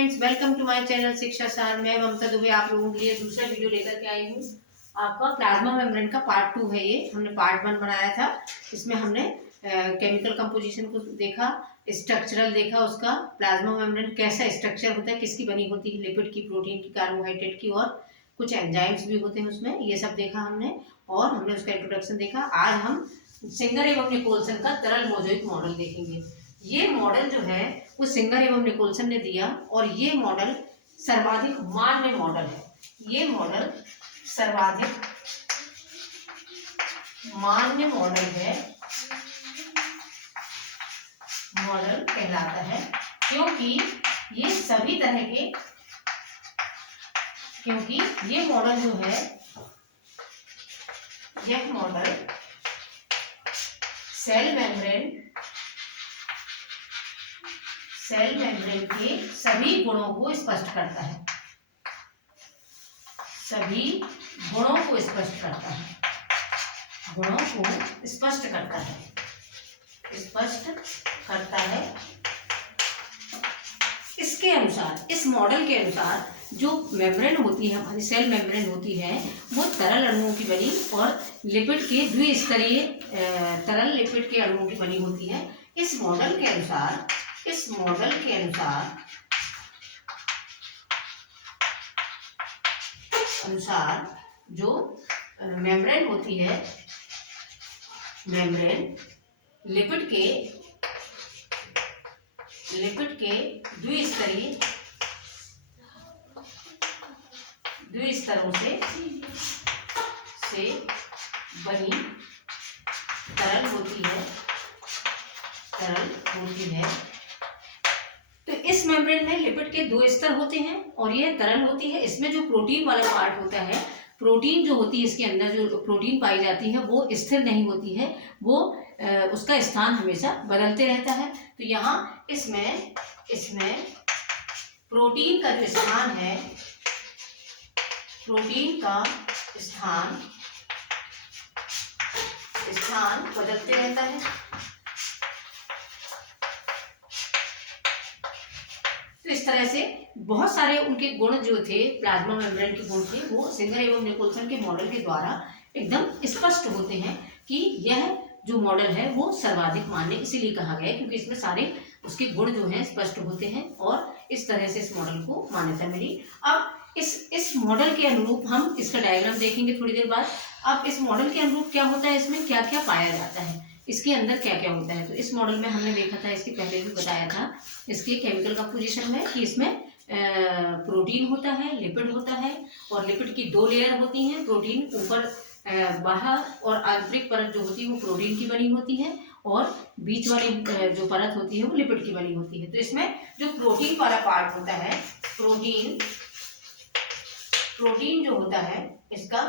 Friends, welcome to my channel Shiksha Saar. मैं ममता दुबे आप लोगों के लिए दूसरा वीडियो लेकर के आई हूँ। आपका प्लाज्मा मेम्ब्रेन का पार्ट 2 है। ये हमने पार्ट 1 बनाया था। इसमें हमने केमिकल कंपोजिशन को देखा, स्ट्रक्चरल देखा, उसका प्लाज्मा मेम्ब्रेन कैसा स्ट्रक्चर होता है, किसकी बनी होती है, लिपिड की, प्रोटीन की, कार्बोहाइड्रेट की, और कुछ एंजाइम्स भी होते हैं उसमें। ये सब देखा हमने और हमने उसका इंट्रोडक्शन देखा। आज हम सिंगर एवं निकोल्सन का तरल मोज़ेइक मॉडल देखेंगे। ये मॉडल जो है वो सिंगर एवं निकोल्सन ने दिया और ये मॉडल सर्वाधिक मान्य मॉडल है। ये मॉडल सर्वाधिक मान्य मॉडल है, मॉडल कहलाता है, क्योंकि ये सभी तरह के, क्योंकि ये मॉडल जो है, यह मॉडल सेल मेम्ब्रेन के सभी गुणों को स्पष्ट करता है, सभी गुणों को स्पष्ट करता है, गुणों को स्पष्ट करता है, स्पष्ट करता है। इसके अनुसार, इस मॉडल के अनुसार जो मेम्ब्रेन होती है, हमारी सेल मेम्ब्रेन होती है, वो तरल अणुओं की बनी और लिपिड के द्विस्तरीय तरल लिपिड के अणुओं की बनी होती है। इस मॉडल के अनुसार, इस मॉडल के अनुसार जो मेम्ब्रेन होती है, मेम्ब्रेन लिपिड के द्विस्तरों से बनी तरल होती है, तो इस मेम्ब्रेन में लिपिड के 2 स्तर होते हैं और यह तरल होती है। इसमें जो प्रोटीन वाला पार्ट होता है, प्रोटीन जो होती है, इसके अंदर जो प्रोटीन पाई जाती है वो स्थिर नहीं होती है, वो उसका स्थान हमेशा बदलते रहता है। तो यहाँ इसमें प्रोटीन का जो स्थान है, प्रोटीन का स्थान बदलते रहता है। तो इस तरह से बहुत सारे उनके गुण जो थे, प्लाज्मा मेम्ब्रेन के गुण थे, वो सिंगर एवं निकोल्सन के मॉडल के द्वारा एकदम स्पष्ट होते हैं कि यह जो मॉडल है वो सर्वाधिक मान्य इसीलिए कहा गया है क्योंकि इसमें सारे उसके गुण जो हैं स्पष्ट होते हैं और इस तरह से इस मॉडल को मान्यता मिली। अब इस मॉडल के अनुरूप हम इसका डायग्राम देखेंगे थोड़ी देर बाद। अब इस मॉडल के अनुरूप क्या होता है, इसमें क्या क्या पाया जाता है, इसके अंदर क्या क्या होता है। तो इस मॉडल में हमने देखा था, इसके पहले भी बताया था, इसके केमिकल कंपोजिशन में कि इसमें प्रोटीन होता है, लिपिड होता है और लिपिड की 2 लेयर होती हैं। प्रोटीन ऊपर बाहर और आंतरिक परत जो होती है वो प्रोटीन की बनी होती है और बीच वाली जो परत होती है वो लिपिड की बनी होती है। तो इसमें जो प्रोटीन वाला पार्ट होता है, प्रोटीन जो होता है, इसका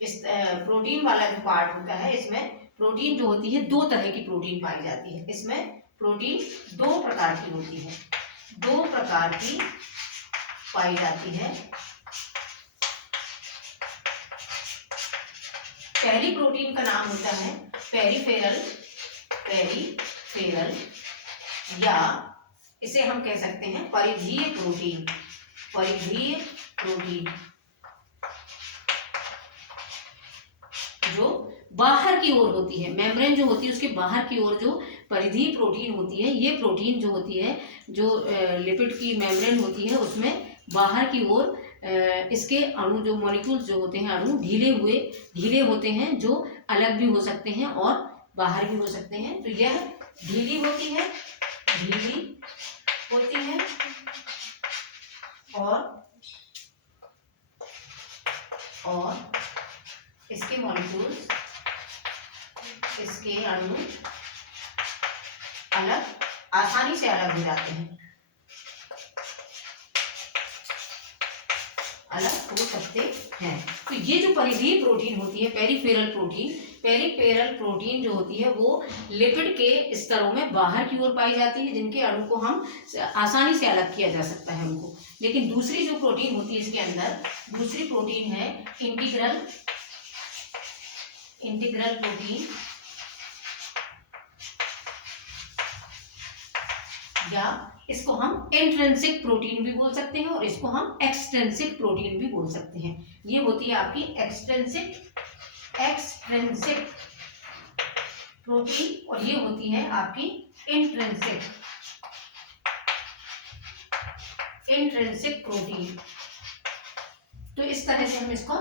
प्रोटीन वाला जो पार्ट होता है, इसमें प्रोटीन जो होती है 2 तरह की प्रोटीन पाई जाती है। इसमें प्रोटीन 2 प्रकार की होती है, 2 प्रकार की पाई जाती है। पहली प्रोटीन का नाम होता है पेरिफेरल, या इसे हम कह सकते हैं परिधीय प्रोटीन, जो बाहर की ओर होती है। मेम्ब्रेन जो होती है उसके बाहर की ओर जो परिधीय प्रोटीन होती है, ये प्रोटीन जो होती है, जो लिपिड की मेम्ब्रेन होती है, उसमें बाहर की ओर इसके अणु जो मॉलिक्यूल्स जो होते हैं, अणु ढीले होते हैं, जो अलग भी हो सकते हैं और बाहर भी हो सकते हैं। तो यह ढीली होती है और इसके मॉलिक्यूल्स, इसके अणु आसानी से अलग हो जाते हैं, अलग हो सकते हैं। तो ये जो परिधीय प्रोटीन होती है, पेरिफेरल प्रोटीन जो होती है वो लिपिड के स्तरों में बाहर की ओर पाई जाती है, जिनके अणु को हम आसानी से अलग किया जा सकता है उनको। लेकिन दूसरी जो प्रोटीन होती है इसके अंदर, दूसरी प्रोटीन है इंटीग्रल प्रोटीन या इसको हम इंट्रिंसिक प्रोटीन भी बोल सकते हैं और इसको हम एक्सट्रिंसिक प्रोटीन भी बोल सकते हैं। ये होती है आपकी एक्सट्रिंसिक प्रोटीन और ये होती है आपकी इंट्रिंसिक प्रोटीन। तो इस तरह से हम इसको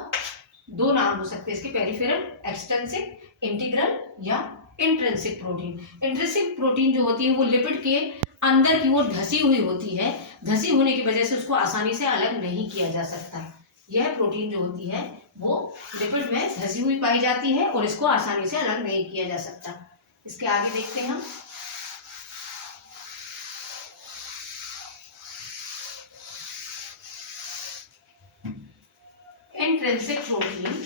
दो नाम हो सकते हैं इसके, पेरिफेरल, एक्सटेंसिक, इंटीग्रल या इंट्रिंसिक प्रोटीन। इंट्रिंसिक प्रोटीन जो होती है वो लिपिड के अंदर की ओर धसी हुई होती है, धसी होने की वजह से उसको आसानी से अलग नहीं किया जा सकता। यह प्रोटीन जो होती है वो लिपिड में धसी हुई पाई जाती है और इसको आसानी से अलग नहीं किया जा सकता। इसके आगे देखते हैं हम। इंट्रिंसिक प्रोटीन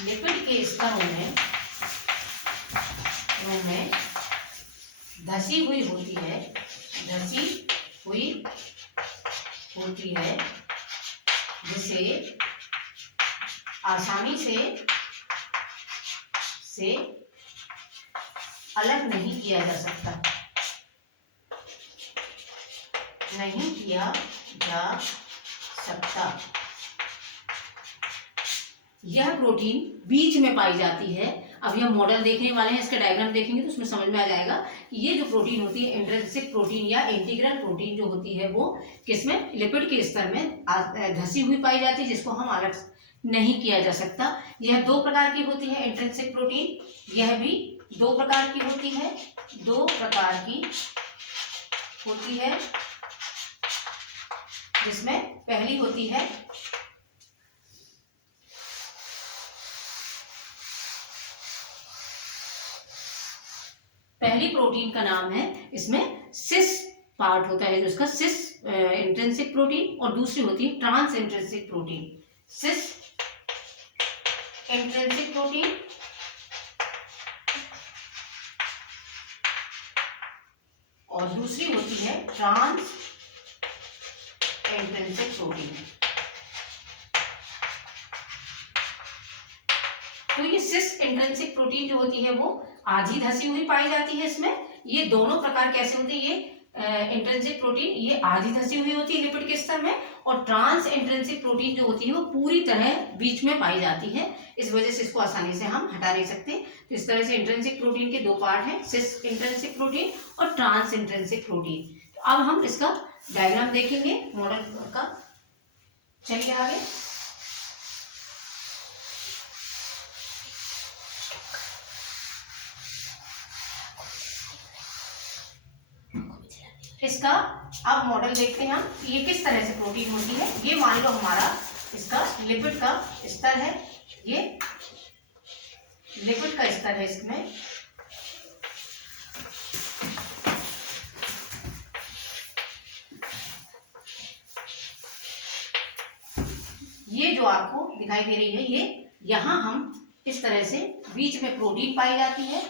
लिपिड के स्तरों में धसी हुई होती है, जिसे आसानी से अलग नहीं किया जा सकता, यह प्रोटीन बीच में पाई जाती है। अब यह मॉडल देखने वाले हैं, इसका डायग्राम देखेंगे तो उसमें समझ में आ जाएगा कि ये जो प्रोटीन होती है इंट्रिंसिक प्रोटीन या इंटीग्रल प्रोटीन जो होती है वो किसमें, लिपिड के स्तर में धसी हुई पाई जाती है, जिसको हम अलग नहीं किया जा सकता। यह दो प्रकार की होती है इंट्रिंसिक प्रोटीन, यह भी दो प्रकार की होती है, जिसमें पहली होती है पहली प्रोटीन का नाम है, इसमें सिस पार्ट होता है जो इसका सिस इंट्रिंसिक प्रोटीन, और दूसरी होती है ट्रांस इंट्रिंसिक प्रोटीन। सिस इंट्रिंसिक प्रोटीन और दूसरी होती है ट्रांस इंट्रिंसिक प्रोटीन। तो ये सिस इंट्रिंसिक प्रोटीन जो होती है वो आधी धसी हुई पाई जाती है। इसमें ये दोनों प्रकार कैसे होते हैं, ये इंट्रिंसिक प्रोटीन ये आधी धसी हुई होती है लिपिड के स्तर में, और ट्रांस इंट्रिंसिक प्रोटीन जो होती है वो पूरी तरह बीच में पाई जाती है। इस वजह से इसको आसानी से हम हटा नहीं सकते। तो इस तरह से इंट्रिंसिक प्रोटीन के दो पार्ट हैं, सिस इंट्रिंसिक प्रोटीन और ट्रांस इंट्रिंसिक प्रोटीन। तो अब हम इसका डायग्राम देखेंगे मॉडल का। चलिए आगे। इसका अब मॉडल देखते हैं हम, ये किस तरह से प्रोटीन होती है। ये मान लो हमारा इसका लिपिड का स्तर है, ये लिपिड का स्तर है। इसमें ये जो आपको दिखाई दे रही है, ये यहां हम इस तरह से बीच में प्रोटीन पाई जाती है।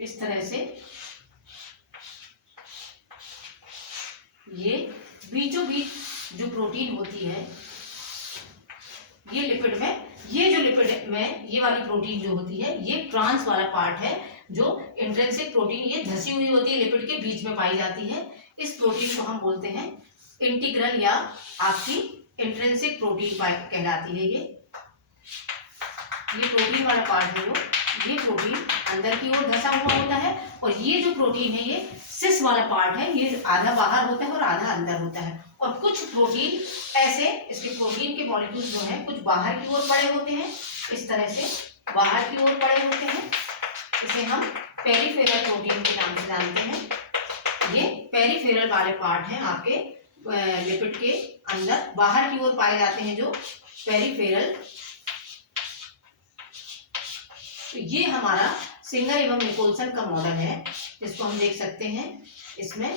इस तरह से ये बीचों बीच जो प्रोटीन होती है ये लिपिड में, ये जो लिपिड में ये वाली प्रोटीन जो होती है ये ट्रांस वाला पार्ट है। जो इंट्रिंसिक प्रोटीन ये धसी हुई होती है, लिपिड के बीच में पाई जाती है। इस प्रोटीन को हम बोलते हैं इंटीग्रल या आपकी इंट्रिंसिक प्रोटीन कहलाती है। ये प्रोटीन वाला पार्ट है, जो ये प्रोटीन अंदर की ओर धसा हुआ होता है, और ये जो प्रोटीन है ये सिस वाला पार्ट है, ये आधा बाहर होता है और आधा अंदर होता है। और कुछ प्रोटीन ऐसे, इसके प्रोटीन के मॉलिक्यूल्स जो हैं कुछ बाहर की ओर पड़े होते हैं, इस तरह से बाहर की ओर पड़े होते हैं। इसे हम पेरिफेरल प्रोटीन के नाम से जानते हैं। ये पेरिफेरल वाले पार्ट हैं आपके लिपिड के अंदर बाहर की ओर पाए जाते हैं, जो पेरिफेरल तो ये हमारा सिंगर एवं निकोलसन का मॉडल है, जिसको हम देख सकते हैं। इसमें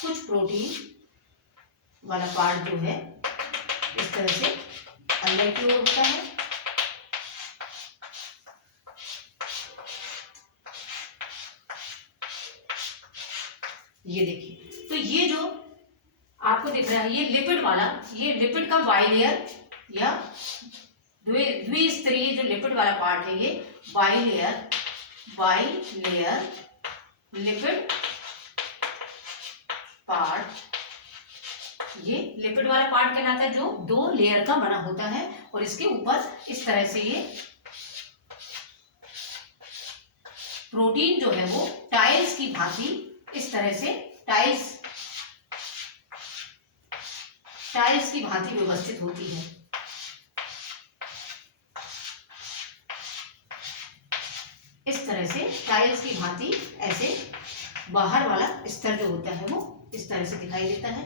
कुछ प्रोटीन वाला पार्ट जो है इस तरह से अंदर की ओर होता है, ये देखिए। तो ये जो आपको दिख रहा है ये लिपिड वाला, ये लिपिड का बाइलेयर या द्विस्तरीय जो लिपिड वाला पार्ट है, ये बाइलेयर लिपिड पार्ट, ये लिपिड वाला पार्ट कहलाता है, जो 2 लेयर का बना होता है। और इसके ऊपर इस तरह से ये प्रोटीन जो है वो टाइल्स की भांति इस तरह से टाइल्स की भांति व्यवस्थित होती है। इस तरह से टाइल्स की भांति ऐसे बाहर वाला स्तर जो होता है वो इस तरह से दिखाई देता है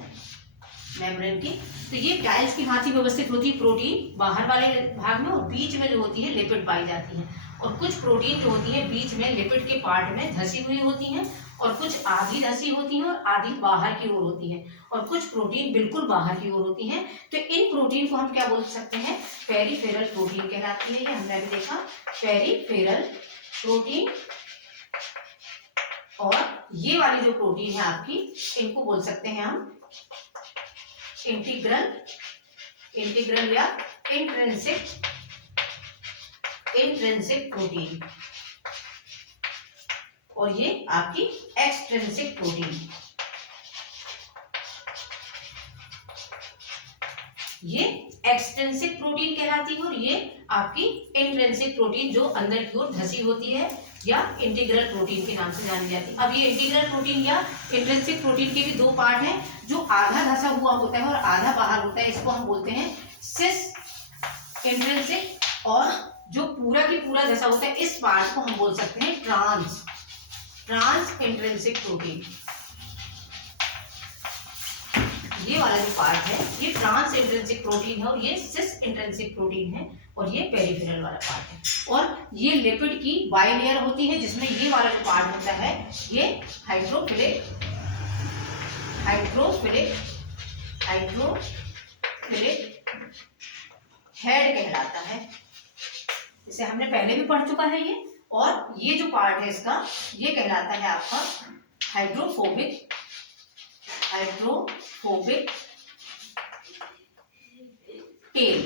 मेम्ब्रेन की। तो ये टाइल्स की भांति व्यवस्थित होती है प्रोटीन बाहर वाले भाग में, और बीच में जो होती है लिपिड पाई जाती है। और कुछ प्रोटीन जो होती है बीच में लिपिड के पार्ट में धसी हुई होती हैं, और कुछ आधी धसी होती हैं और आधी बाहर की ओर होती हैं, और कुछ प्रोटीन बिल्कुल बाहर की ओर होती हैं। तो इन प्रोटीन को हम क्या बोल सकते हैं, पेरिफेरल प्रोटीन कहलाती है। ये हमने भी देखा, पेरिफेरल प्रोटीन। और ये वाली जो प्रोटीन है आपकी, इनको बोल सकते हैं हम इंटीग्रल या इंट्रिंसिक प्रोटीन, और ये आपकी एक्सट्रिंसिक प्रोटीन। ये एक्सट्रिंसिक प्रोटीन कहलाती है, और ये आपकी इंट्रिंसिक प्रोटीन जो अंदर की ओर धसी होती है या इंटीग्रल प्रोटीन के नाम से जानी जाती है। अब ये इंटीग्रल प्रोटीन या इंट्रिंसिक प्रोटीन के भी 2 पार्ट हैं, जो आधा धसा हुआ होता है और आधा बाहर होता है। इसको हम बोलते हैं सिस इंट्रिंसिक, और जो पूरा की पूरा धसा होता है इस पार्ट को हम बोल सकते हैं ट्रांस इंट्रिंसिक प्रोटीन। ये वाला जो पार्ट है ये ट्रांस इंट्रिंसिक प्रोटीन है, और ये सिस इंट्रिंसिक प्रोटीन है, और ये पेरिफेरल वाला पार्ट है। और ये लिपिड की बाइलेयर होती है, जिसमें ये वाला जो पार्ट होता है ये हाइड्रोफिलिक हेड कहलाता है। इसे हमने पहले भी पढ़ चुका है ये। और ये जो पार्ट है इसका, ये कहलाता है आपका हाइड्रोफोबिक टेल।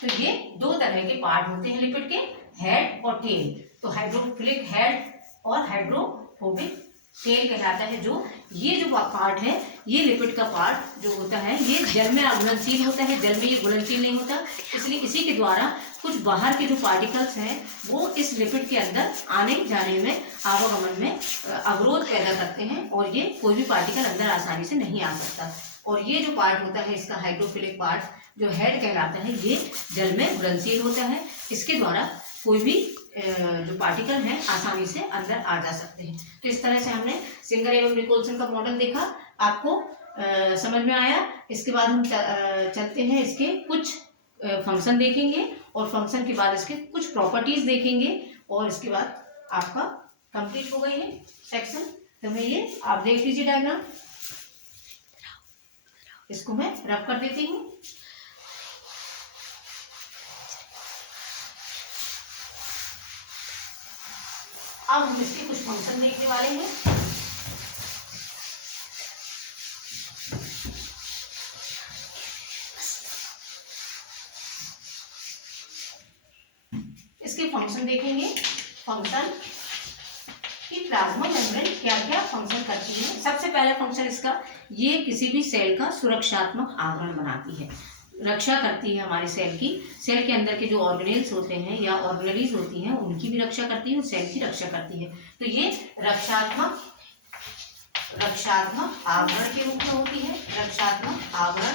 तो ये 2 तरह के पार्ट होते हैं लिपिड के, हेड और टेल। तो हाइड्रोफिलिक हेड और हाइड्रोफोबिक टेल कहलाता है। जो ये जो पार्ट है, ये लिपिड का पार्ट जो होता है, ये जल में अघुलनशील होता है, जल में ये घुलनशील नहीं होता, इसलिए इसी के द्वारा कुछ बाहर के जो पार्टिकल्स हैं वो इस लिपिड के अंदर आने जाने में, आवागमन में अवरोध पैदा करते हैं, और ये कोई भी पार्टिकल अंदर आसानी से नहीं आ सकता। और ये जो पार्ट होता है इसका हाइड्रोफिलिक पार्ट जो हेड कहलाता है, ये जल में घुलनशील होता है, इसके द्वारा कोई भी जो पार्टिकल हैं आसानी से अंदर आ जा सकते हैं। तो इस तरह से हमने सिंगर एवं निकोलसन का मॉडल देखा, आपको समझ में आया। इसके बाद हम चलते हैं, इसके कुछ फंक्शन देखेंगे, और फंक्शन के बाद इसके कुछ प्रॉपर्टीज देखेंगे, और इसके बाद आपका कंप्लीट हो गई है सेक्शन। तो मैं ये आप देख लीजिए डायग्राम, इसको मैं रब कर देती हूँ। अब हम इसके कुछ फंक्शन देखने वाले हैं। इसके फंक्शन देखेंगे, फंक्शन कि प्लाज्मा मेम्ब्रेन क्या क्या फंक्शन करती है। सबसे पहला फंक्शन इसका, ये किसी भी सेल का सुरक्षात्मक आवरण बनाती है, रक्षा करती है हमारे सेल की। सेल के अंदर के जो ऑर्गेनेल्स होते हैं या ऑर्गेनलीज होती हैं उनकी भी रक्षा करती है, और सेल की रक्षा करती है। तो ये रक्षात्मक आवरण के रूप में होती है, रक्षात्मक आवरण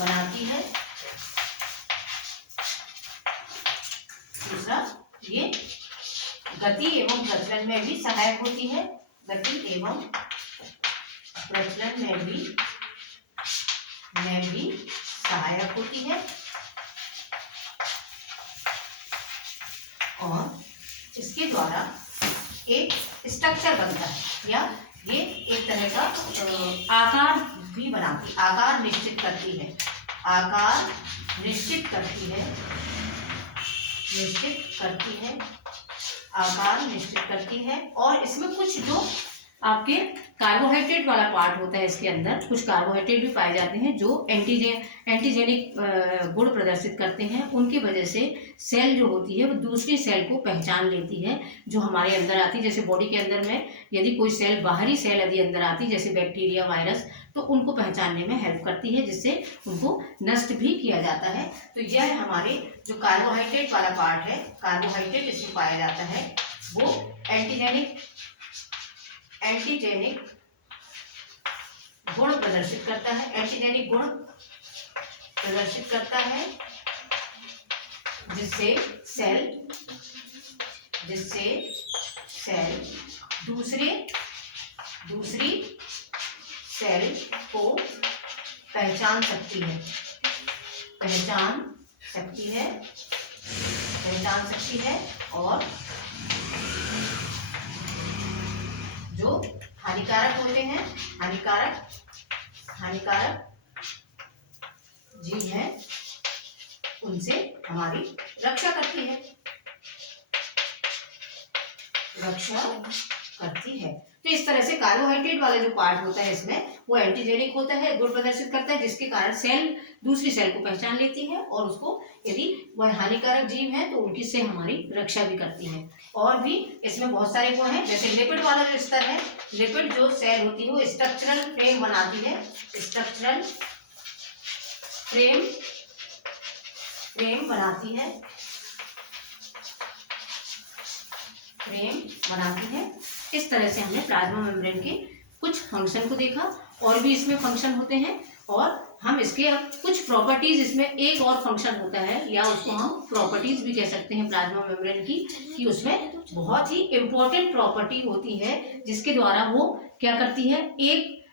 बनाती है। दूसरा, ये गति एवं प्रचलन में भी सहायक होती है, गति एवं प्रचलन में भी सहायक होती है और इसके द्वारा एक स्ट्रक्चर बनता है या ये एक तरह का आकार भी बनाती, आकार निश्चित करती है, आकार निश्चित करती है, निश्चित करती है, आकार निश्चित करती है। और इसमें कुछ जो आपके कार्बोहाइड्रेट वाला पार्ट होता है, इसके अंदर कुछ कार्बोहाइड्रेट भी पाए जाते हैं जो एंटीजेनिक गुण प्रदर्शित करते हैं। उनकी वजह से सेल जो होती है वो दूसरी सेल को पहचान लेती है जो हमारे अंदर आती है। जैसे बॉडी के अंदर में यदि कोई सेल, बाहरी सेल यदि अंदर आती है जैसे बैक्टीरिया, वायरस, तो उनको पहचानने में हेल्प करती है, जिससे उनको नष्ट भी किया जाता है। तो यह हमारे जो कार्बोहाइड्रेट वाला पार्ट है, कार्बोहाइड्रेट इसमें पाया जाता है, वो एंटीजेनिक गुण प्रदर्शित करता है, एंटीजेनिक गुण प्रदर्शित करता है, जिससे सेल दूसरी सेल को पहचान सकती है और जो हानिकारक होते हैं, हानिकारक जीव हैं, उनसे हमारी रक्षा करती है। तो इस तरह से कार्बोहाइड्रेट वाला जो पार्ट होता है इसमें वो एंटीजेनिक होता है, गुण प्रदर्शित करता है, जिसके कारण सेल दूसरी सेल को पहचान लेती है और उसको, यदि वह हानिकारक जीव है तो उनकी से हमारी रक्षा भी करती है। और भी इसमें बहुत सारे गुण हैं, जैसे लिपिड वाला जो स्तर है, लिपिड जो सेल होती है वो स्ट्रक्चरल फ्रेम बनाती है, स्ट्रक्चरल फ्रेम बनाती है। इस तरह से हमने प्लाज्मा मेम्ब्रेन के कुछ फंक्शन को देखा, और भी इसमें फंक्शन होते हैं और हम इसके अब कुछ प्रॉपर्टीज, इसमें एक और फंक्शन होता है या उसको हम प्रॉपर्टीज भी कह सकते हैं प्लाज्मा मेम्ब्रेन की, कि उसमें बहुत ही इम्पोर्टेंट प्रॉपर्टी होती है जिसके द्वारा वो क्या करती है, एक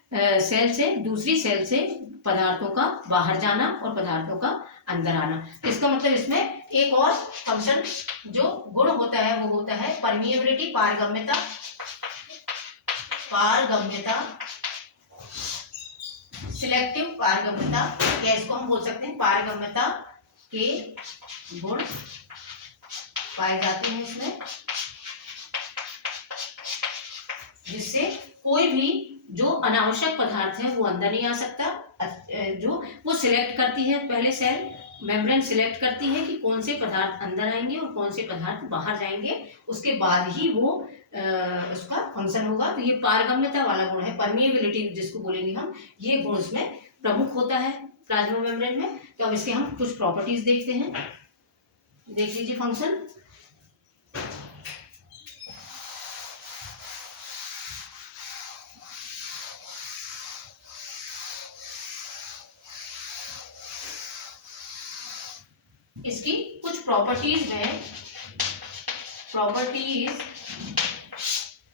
सेल से दूसरी सेल से पदार्थों का बाहर जाना और पदार्थों का अंदर आना। तो इसका मतलब इसमें एक और फंक्शन जो गुण होता है वो होता है परमिएबिलिटी, पारगम्यता, सिलेक्टिव पारगम्यता, या इसको हम बोल सकते हैं पारगम्यता के गुण पाए जाते हैं इसमें, जिससे कोई भी जो अनावश्यक पदार्थ है वो अंदर नहीं आ सकता। जो वो सिलेक्ट करती है, पहले सेल मेम्ब्रेन सिलेक्ट करती है कि कौन से पदार्थ अंदर आएंगे और कौन से पदार्थ बाहर जाएंगे, उसके बाद ही वो उसका फंक्शन होगा। तो ये पारगम्यता वाला गुण है, परमिएबिलिटी जिसको बोलेंगे हम, ये गुण उसमें प्रमुख होता है प्लाज्मा मेम्ब्रेन में। तो अब इसके हम कुछ प्रॉपर्टीज देखते हैं, देख लीजिए फंक्शन। इसकी कुछ प्रॉपर्टीज है,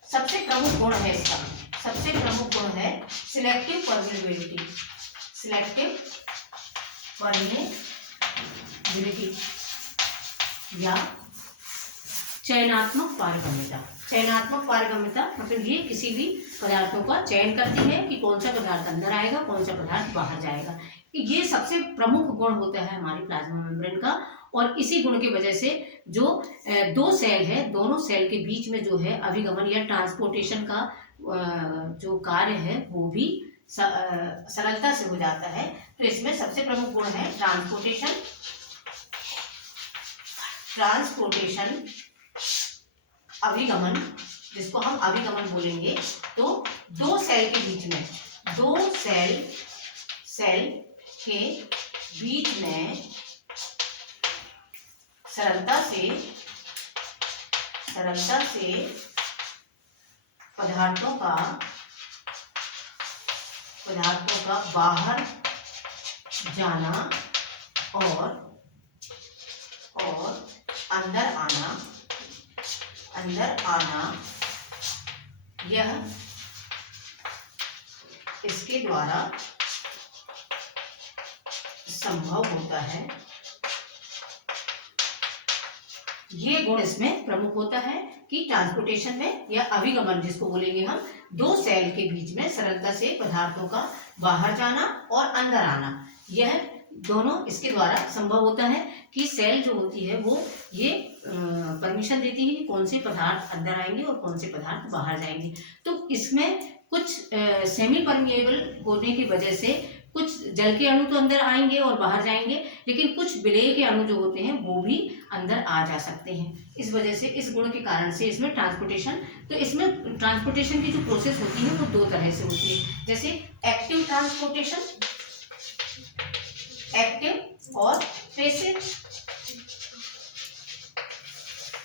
सबसे प्रमुख गुण है इसका, सबसे प्रमुख गुण है सिलेक्टिव परमिएबिलिटी, या चयनात्मक पारगम्यता मतलब ये किसी भी पदार्थों का चयन करती है कि कौन सा पदार्थ अंदर आएगा, कौन सा पदार्थ बाहर जाएगा। ये सबसे प्रमुख गुण होता है हमारे प्लाज्मा मेम्ब्रेन का। और इसी गुण की वजह से जो दो सेल है, दोनों सेल के बीच में जो है अभिगमन या ट्रांसपोर्टेशन का जो कार्य है वो भी सरलता से हो जाता है। तो इसमें सबसे प्रमुख गुण है ट्रांसपोर्टेशन, अभिगमन, जिसको हम अभिगमन बोलेंगे। तो दो सेल के बीच में, दो सेल के बीच में सरलता से पदार्थों का बाहर जाना और अंदर आना, यह इसके द्वारा संभव होता है। ये गुण इसमें प्रमुख होता है कि ट्रांसपोर्टेशन में या अभिगमन जिसको बोलेंगे हम, दो सेल के बीच में सरलता से पदार्थों का बाहर जाना और अंदर आना, यह दोनों इसके द्वारा संभव होता है कि सेल जो होती है वो ये परमिशन देती है कि कौन से पदार्थ अंदर आएंगे और कौन से पदार्थ बाहर जाएंगे। तो इसमें कुछ सेमी परमिएबल होने की वजह से कुछ जल के अणु तो अंदर आएंगे और बाहर जाएंगे, लेकिन कुछ विलेय के अणु जो होते हैं वो भी अंदर आ जा सकते हैं। इस वजह से, इस गुण के कारण से इसमें ट्रांसपोर्टेशन, तो इसमें ट्रांसपोर्टेशन की जो प्रोसेस होती है वो दो तरह से होती है, जैसे एक्टिव ट्रांसपोर्टेशन, एक्टिव और पैसिव।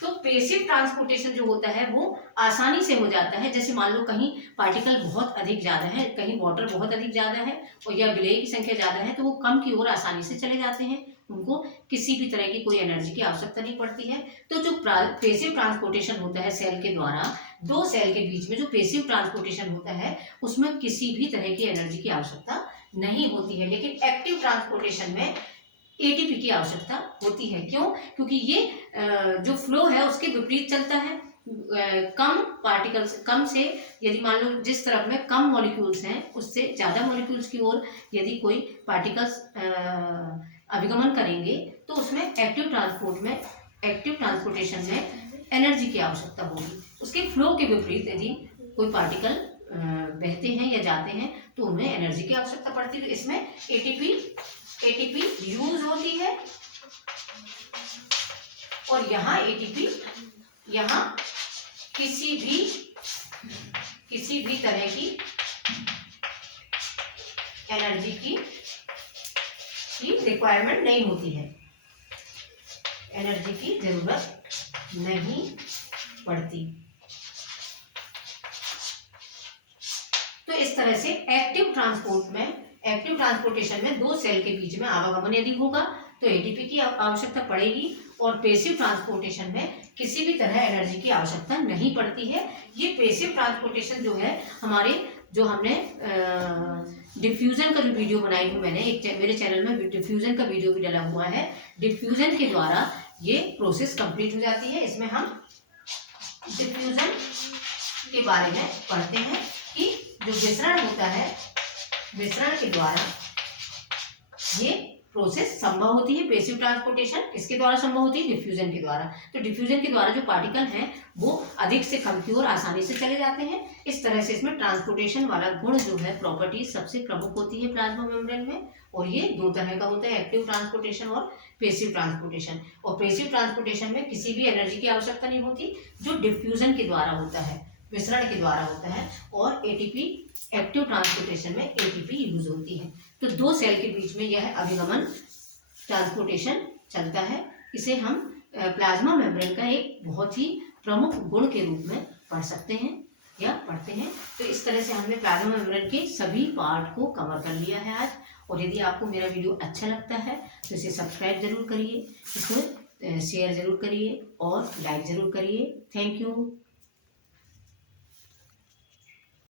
तो पैसिव ट्रांसपोर्टेशन जो होता है वो आसानी से हो जाता है, जैसे मान लो कहीं पार्टिकल बहुत अधिक ज्यादा है, कहीं वाटर बहुत अधिक ज्यादा है और या विलेय की संख्या ज्यादा है, तो वो कम की ओर आसानी से चले जाते हैं, उनको किसी भी तरह की कोई एनर्जी की आवश्यकता नहीं पड़ती है। तो जो पैसिव ट्रांसपोर्टेशन होता है सेल के द्वारा, दो सेल के बीच में जो पैसिव ट्रांसपोर्टेशन होता है उसमें किसी भी तरह की एनर्जी की आवश्यकता नहीं होती है। लेकिन एक्टिव ट्रांसपोर्टेशन में एटीपी की आवश्यकता होती है। क्यों? क्योंकि ये जो फ्लो है उसके विपरीत चलता है। कम पार्टिकल्स, कम से यदि मान लो जिस तरफ में कम मॉलिक्यूल्स हैं उससे ज्यादा मॉलिक्यूल्स की ओर यदि कोई पार्टिकल्स अभिगमन करेंगे तो उसमें एक्टिव ट्रांसपोर्टेशन में एनर्जी की आवश्यकता होगी। उसके फ्लो के विपरीत यदि कोई पार्टिकल बहते हैं या जाते हैं तो उनमें एनर्जी की आवश्यकता पड़ती है। तो इसमें एटीपी यूज होती है और यहाँ एटीपी, यहाँ किसी भी तरह की एनर्जी की रिक्वायरमेंट नहीं होती है, एनर्जी की जरूरत नहीं पड़ती। तो इस तरह से एक्टिव ट्रांसपोर्टेशन में दो सेल के बीच में आवागमन यदि होगा तो एटीपी की आवश्यकता पड़ेगी और पैसिव ट्रांसपोर्टेशन में किसी भी तरह एनर्जी की आवश्यकता नहीं पड़ती है। ये पैसिव ट्रांसपोर्टेशन जो है हमारे, जो हमने डिफ्यूजन का जो वीडियो बनाई हूँ मैंने, मेरे चैनल में डिफ्यूजन का वीडियो भी डला हुआ है, डिफ्यूजन के द्वारा ये प्रोसेस कंप्लीट हो जाती है। इसमें हम डिफ्यूजन के बारे में पढ़ते हैं कि जो विसरण होता है, विसरण के द्वारा ये प्रोसेस संभव होती है। पैसिव ट्रांसपोर्टेशन किसके द्वारा संभव होती है? डिफ्यूजन के द्वारा। तो डिफ्यूजन के द्वारा जो पार्टिकल हैं वो अधिक से कम की ओर आसानी से चले जाते हैं। इस तरह से इसमें ट्रांसपोर्टेशन वाला गुण जो है, प्रॉपर्टी सबसे प्रमुख होती है प्लाज्मा मेम्ब्रेन में। और ये दो तरह का होता है, एक्टिव ट्रांसपोर्टेशन और पैसिव ट्रांसपोर्टेशन। और पैसिव ट्रांसपोर्टेशन में किसी भी एनर्जी की आवश्यकता नहीं होती, जो डिफ्यूजन के द्वारा होता है, विसरण के द्वारा होता है। और एटीपी, एक्टिव ट्रांसपोर्टेशन में एटीपी यूज होती है। तो दो सेल के बीच में यह अभिगमन ट्रांसपोर्टेशन चलता है। इसे हम प्लाज्मा मेम्ब्रेन का एक बहुत ही प्रमुख गुण के रूप में पढ़ सकते हैं या पढ़ते हैं। तो इस तरह से हमने प्लाज्मा मेम्ब्रेन के सभी पार्ट को कवर कर लिया है आज। और यदि आपको मेरा वीडियो अच्छा लगता है तो इसे सब्सक्राइब जरूर करिए, इसको शेयर जरूर करिए और लाइक जरूर करिए। Thank you.